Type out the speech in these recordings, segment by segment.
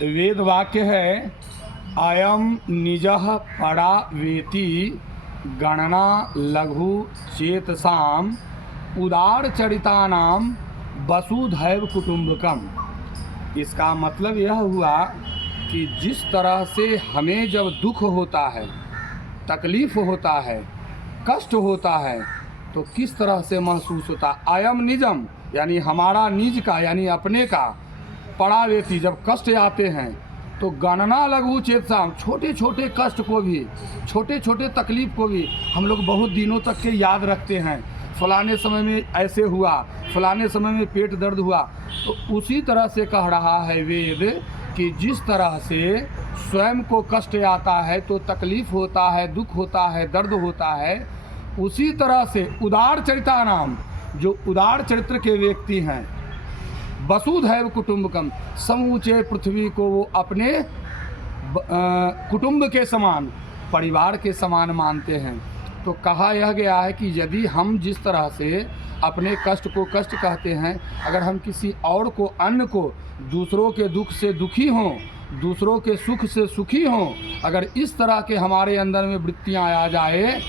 वेद वाक्य है, अयम निजः परा वेति गणना लघु चेतसाम उदार चरितानाम वसुधैव कुटुंबकम। इसका मतलब यह हुआ कि जिस तरह से हमें जब दुख होता है, तकलीफ होता है, कष्ट होता है, तो किस तरह से महसूस होता है। अयम निजम यानी हमारा निज का यानी अपने का, परावेती जब कष्ट आते हैं तो गणना लघु चेतसाम, छोटे छोटे कष्ट को भी, छोटे छोटे तकलीफ को भी हम लोग बहुत दिनों तक के याद रखते हैं। फलाने समय में ऐसे हुआ, फलाने समय में पेट दर्द हुआ। तो उसी तरह से कह रहा है वेद कि जिस तरह से स्वयं को कष्ट आता है तो तकलीफ होता है, दुख होता है, दर्द होता है, उसी तरह से उदार चरिता नाम, जो उदार चरित्र के व्यक्ति हैं, वसुधैव कुटुंबकम, समूचे पृथ्वी को वो अपने कुटुंब के समान, परिवार के समान मानते हैं। तो कहा यह गया है कि यदि हम जिस तरह से अपने कष्ट को कष्ट कहते हैं, अगर हम किसी और को, अन्य को, दूसरों के दुख से दुखी हों, दूसरों के सुख से सुखी हों, अगर इस तरह के हमारे अंदर में वृत्तियाँ आ जाए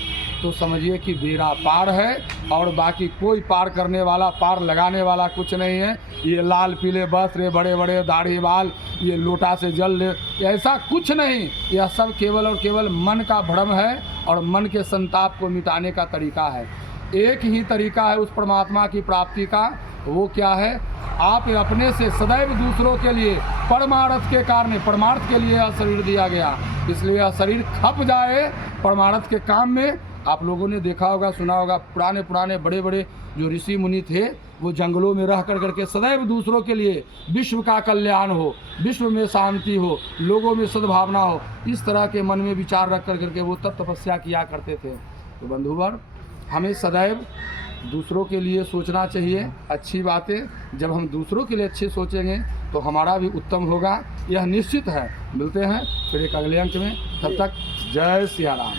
तो समझिए कि बेड़ा पार है, और बाकी कोई पार करने वाला, पार लगाने वाला कुछ नहीं है। ये लाल पीले वस्त्र, बड़े बड़े दाढ़ी बाल, ये लोटा से जल ले, ऐसा कुछ नहीं। यह सब केवल और केवल मन का भ्रम है और मन के संताप को मिटाने का तरीका है। एक ही तरीका है उस परमात्मा की प्राप्ति का, वो क्या है? आप अपने से सदैव दूसरों के लिए, परमार्थ के कारण, परमार्थ के लिए यह शरीर दिया गया, इसलिए यह शरीर खप जाए परमार्थ के काम में। आप लोगों ने देखा होगा, सुना होगा, पुराने पुराने बड़े बड़े जो ऋषि मुनि थे, वो जंगलों में रह करके सदैव दूसरों के लिए, विश्व का कल्याण हो, विश्व में शांति हो, लोगों में सद्भावना हो, इस तरह के मन में विचार रख करके वो तप तपस्या किया करते थे। तो बंधुवर, हमें सदैव दूसरों के लिए सोचना चाहिए अच्छी बातें। जब हम दूसरों के लिए अच्छे सोचेंगे तो हमारा भी उत्तम होगा, यह निश्चित है। मिलते हैं फिर एक अगले अंक में, तब तक जय सिया राम।